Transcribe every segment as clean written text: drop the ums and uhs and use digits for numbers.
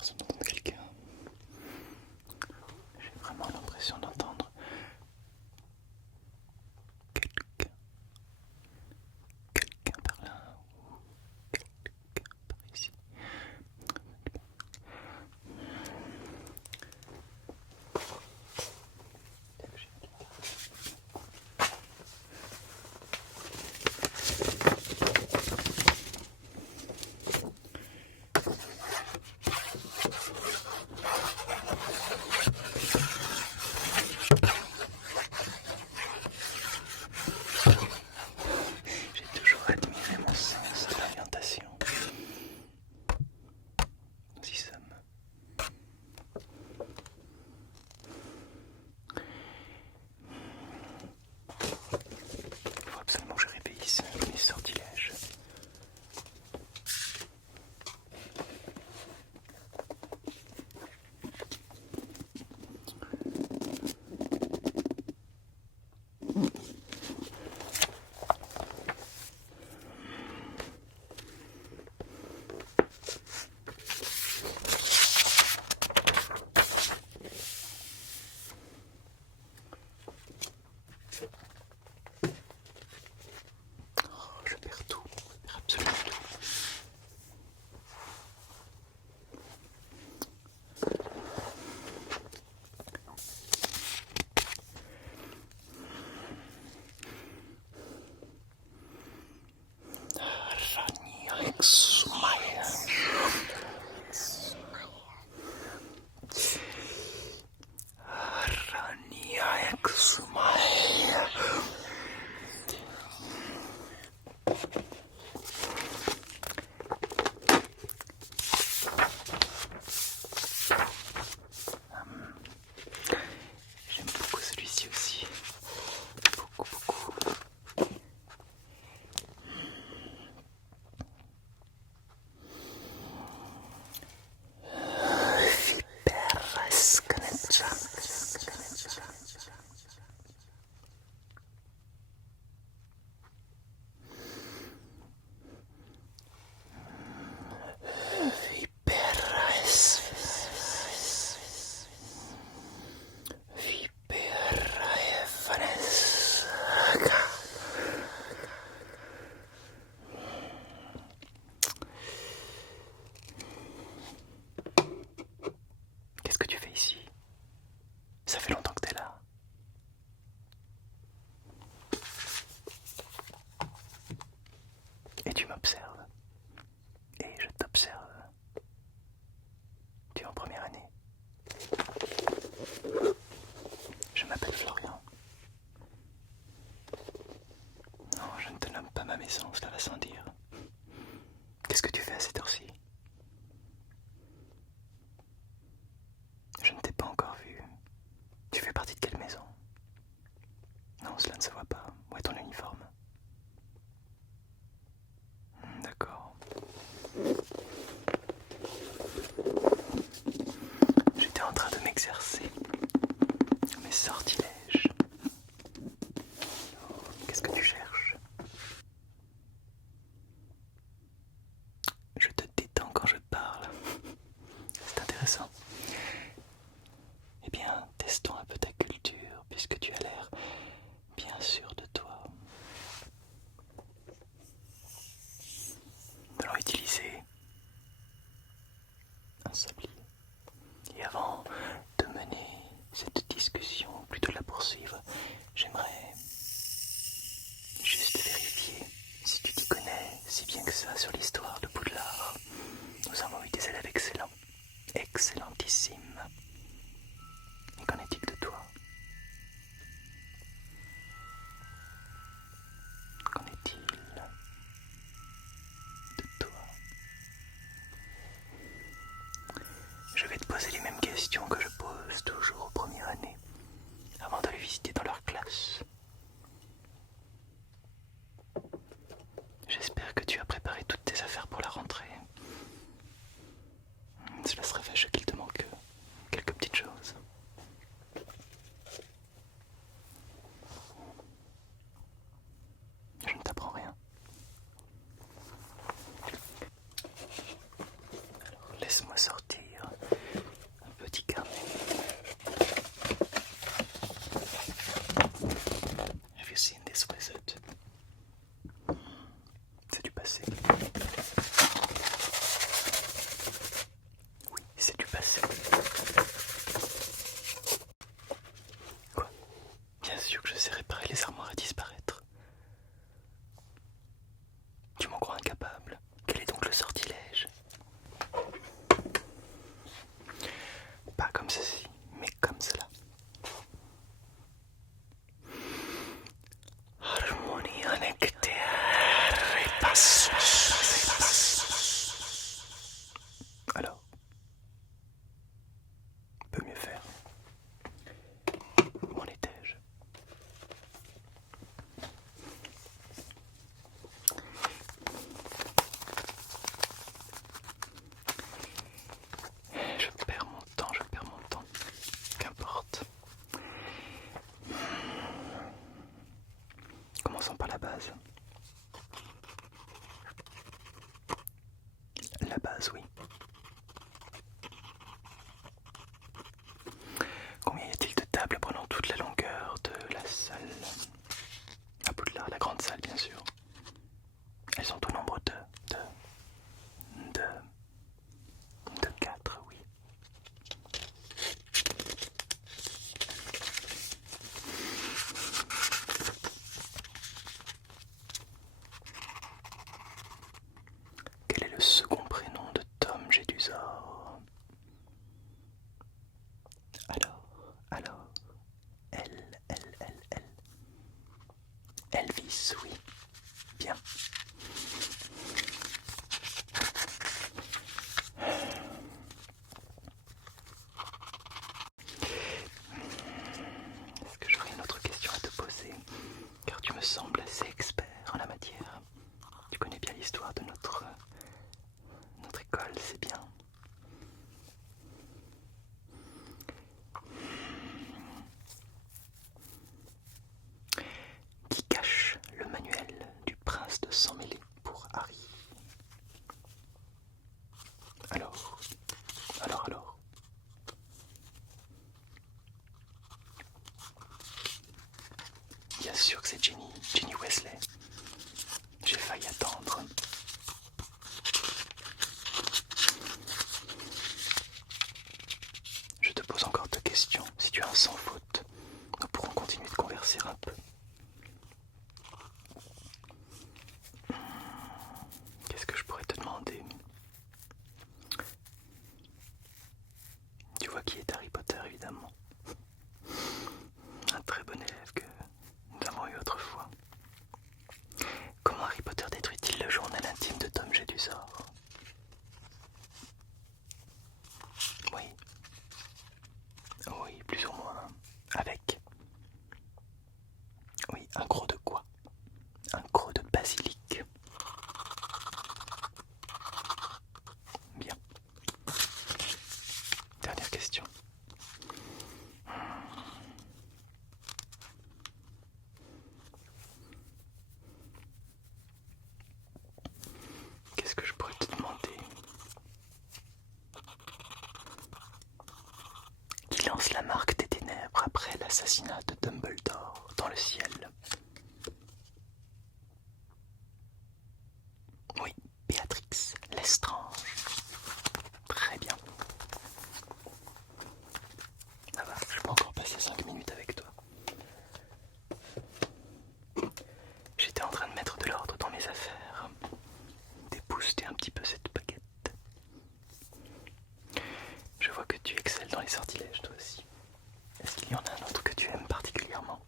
Sans entendre quelqu'un, j'ai vraiment l'impression d'entendre quelqu'un, quelqu'un par là ou quelqu'un par ici. J'ai toujours admiré mon sens de l'orientation. Nous y sommes. Il faut absolument que je réveillisse mes sortilèges. Je perds tout, je perds absolument tout. Raniak Sumaya. Raniak Sumaya. J'aime beaucoup celui-ci aussi. Beaucoup, beaucoup. Qu'est-ce que tu fais ici? Ça fait longtemps que t'es là. Et tu m'observes. Et je t'observe. Tu es en première année. Je m'appelle Florian. Non, je ne te nomme pas ma maison, cela va sans dire. Qu'est-ce que tu fais à cette heure-ci? Je ne t'ai pas encore vu. Tu fais partie de quelle maison? Non, cela ne se voit pas. Où est ton uniforme? D'accord. J'étais en train de m'exercer. Mes sortilèges. Qu'est-ce que tu cherches? Je te détends quand je parle. C'est intéressant. Eh bien, testons un peu ta culture, puisque tu as l'air bien sûr de toi. Nous allons utiliser un sablier. Et avant de mener cette discussion, plutôt de la poursuivre, j'aimerais juste vérifier si tu t'y connais si bien que ça sur l'histoire de Poudlard. Nous avons eu des élèves excellents, excellentissimes. Et qu'en est-il de toi? Qu'en est-il de toi? Je vais te poser les mêmes questions que je pose toujours aux premières années, avant de les visiter dans leur classe. J'espère que tu as préparé cela serait fâcheux qu'il te manque quelques petites choses. Je ne t'apprends rien. Alors, laisse-moi sortir un petit carnet. Have you seen this wizard? C'est du passé. Oui, c'est du passé. Quoi? Bien sûr que je sais réparer les armoires à disparaître. Tu m'en crois incapable? Quel est donc le sortilège? Pas comme ceci, mais comme cela. Harmonia nectaire repasse. Alors, peut mieux faire. Où en étais-je? Je perds mon temps. Qu'importe. Commençons par la base. La base, oui. Combien y a-t-il de tables prenant toute la longueur de la salle? À Poudlard, la grande salle, bien sûr. Elles sont au nombre de 4, oui. Quel est le second prénom de Tom Jedusor? Alors, elle. Elvis, oui. Bien. Est-ce que j'aurais une autre question à te poser? Car tu me sembles assez expert en la matière. Tu connais bien l'histoire de notre école, c'est bien. Qui cache le manuel du prince de Sang-Mêlé pour Harry? Alors. Bien sûr que c'est Ginny Weasley. J'ai failli attendre. Je te pose encore 2 questions. Si tu as un sans faute, nous pourrons continuer de converser un peu. Qu'est-ce que je pourrais te demander? Tu vois qui est Harry Potter, évidemment. Un très bon élève que nous avons eu autrefois. Comment Harry Potter détruit-il le journal intime de Tom Jedusor? Oui, plus ou moins. Avec. Oui, un gros de quoi? Un gros de basilic. Bien. Dernière question. Qu'est-ce que je pourrais te demander? Qui lance la marque des ténèbres après l'assassinat de Dumbledore dans le ciel? Oui, Béatrix Lestrange. Très bien. Ça va, je peux encore passer 5 minutes avec toi. J'étais en train de mettre de l'ordre dans mes affaires, d'épouster un petit peu cette baguette. Je vois que tu excelles dans les sortilèges, toi aussi. Est-ce qu'il y en a un autre que tu aimes particulièrement?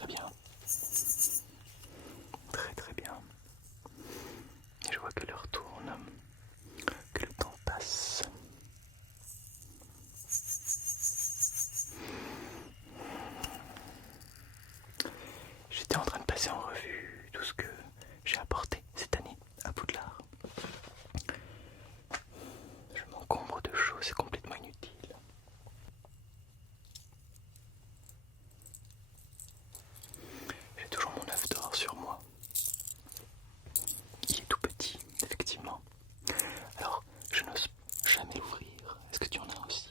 Très bien. Très très bien. Et je vois que l'heure tourne, que le temps passe. J'étais en train de passer en revue tout ce que j'ai apporté cette année à Poudlard. Je m'encombre de choses complètement inutiles. J'ai toujours mon œuf d'or sur moi. Il est tout petit, effectivement. Alors, je n'ose jamais l'ouvrir. Est-ce que tu en as aussi?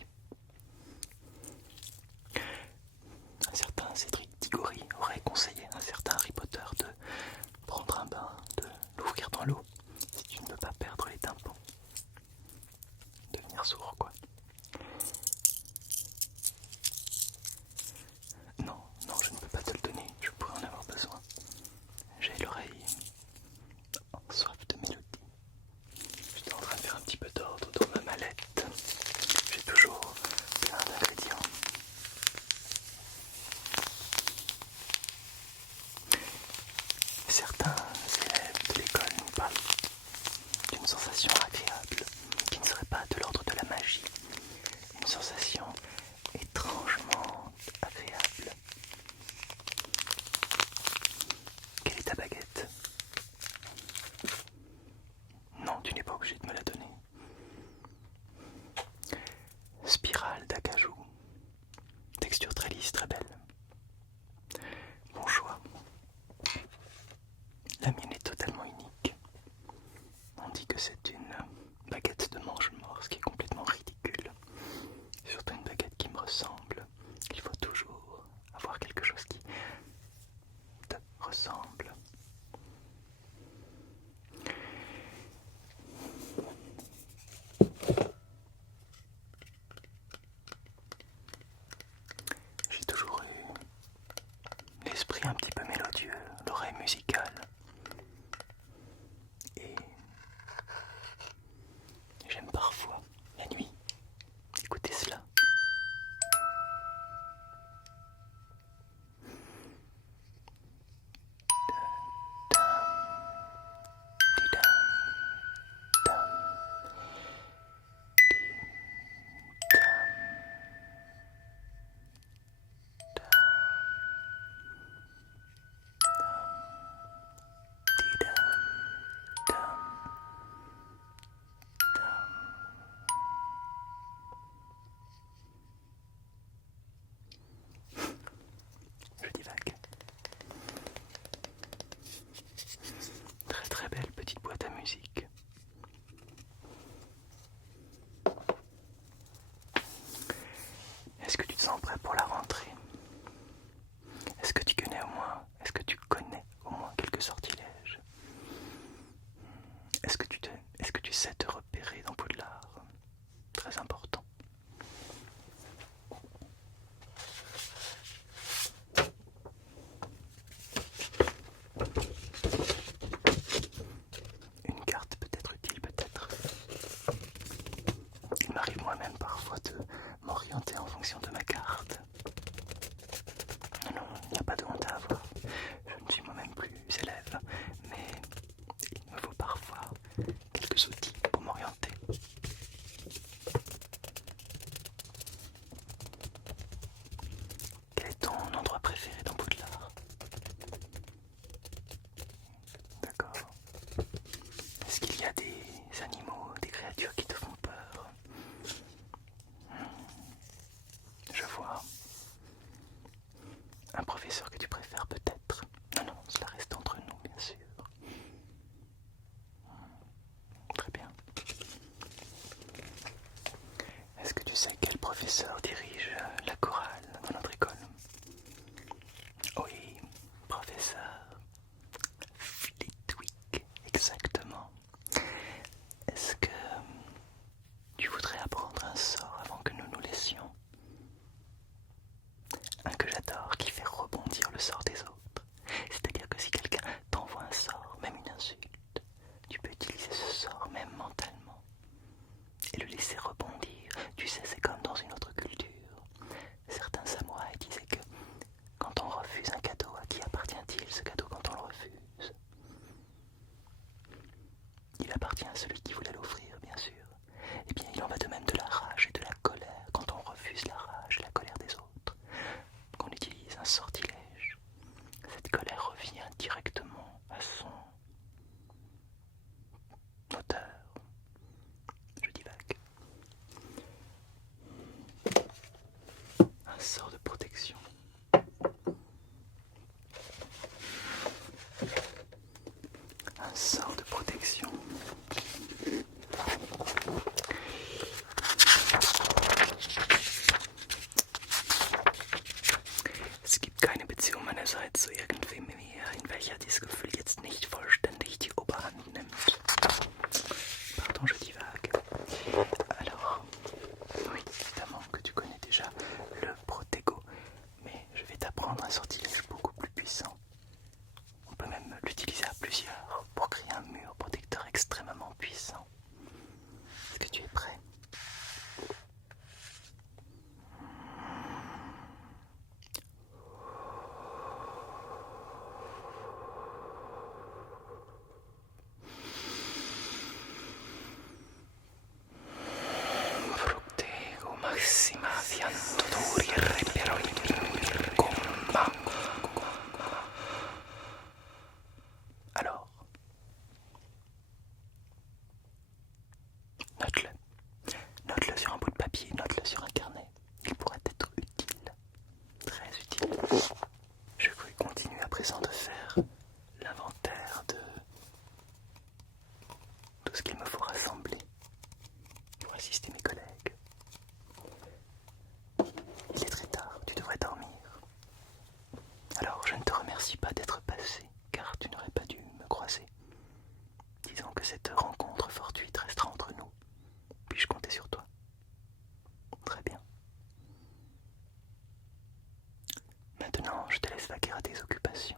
Un certain Cédric Diggory aurait conseillé à un certain Harry Potter de prendre un bain, de l'ouvrir dans l'eau, si tu ne veux pas perdre les tympans. Devenir sourd, quoi. Non, non, je ne peux pas te le donner, je pourrais en avoir besoin. J'ai l'oreille en soif de mélodie. J'étais en train de faire un petit peu d'ordre dans ma mallette. J'ai toujours plein d'ingrédients. Certains élèves de l'école nous parlent d'une sensation agréable qui ne serait pas de l'ordre de la magie. Une sensation étrangement agréable. Quelle est ta baguette? Non, tu n'es pas obligé de me la donner. Spirale d'acajou. Texture très lisse, très belle. Bon choix. La mienne est totalement unique. On dit que c'est une baguette de mange-mort, ce qui est complètement ridicule. Surtout une baguette qui me ressemble. Il faut toujours avoir quelque chose qui te ressemble. J'ai toujours eu l'esprit un petit peu mélodieux, l'oreille musicale. Et j'aime parfois, la nuit, écouter cela. Je divague. Très très belle petite boîte à musique. Est-ce que tu te sens prêt pour la rentrée? Est-ce que tu connais au moins quelques sortilèges? Est-ce que tu sais te repérer dans Poudlard? Très important. Une carte peut être utile, peut-être. Il m'arrive moi-même parfois de m'orienter en fonction de ma carte. Non, il n'y a pas de honte à avoir. Je ne suis moi-même plus élève, mais il me faut parfois quelques outils pour m'orienter. Quel est ton endroit préféré dans Poudlard? D'accord. Est-ce qu'il y a des animaux, des créatures qui te font peur? Je vois. Un professeur que tu préfères peut-être? Non, non, cela reste entre nous, bien sûr. Très bien. Est-ce que tu sais quel professeur dirige la chorale dans notre école? Oui, professeur Flitwick, exactement. Est-ce que tu voudrais apprendre un sort avant que nous nous laissions? Un que j'adore, qui fait rebondir le sort sortilège. Cette colère revient directement à son auteur. Je divague. Un sort de protection. Un sort de protection. Es gibt keine Beziehung meinerseits zu irgendwem mehr, in welcher dieses Gefühl jetzt nicht vollständig die Oberhand nimmt. Pardon, je divague. Alors, oui, évidemment que tu connais déjà le Protego, mais je vais t'apprendre un sortilège beaucoup plus puissant. On peut même l'utiliser à plusieurs pour créer un mur protecteur extrêmement puissant. Est-ce que tu es prêt? Protego maxima fianto duri repero in combat. Alors, note-le. Note-le sur un bout de papier, note-le sur un carnet. Il pourrait être utile, très utile. Je vais continuer à présent de faire l'inventaire de tout ce qu'il me faut rassembler pour assister mes collègues. Il est très tard, tu devrais dormir. Alors je ne te remercie pas d'être passé, car tu n'aurais pas dû me croiser. Disons que cette rencontre fortuite restera entre nous. Puis-je compter sur toi? Très bien. Maintenant, je te laisse vaquer à tes occupations.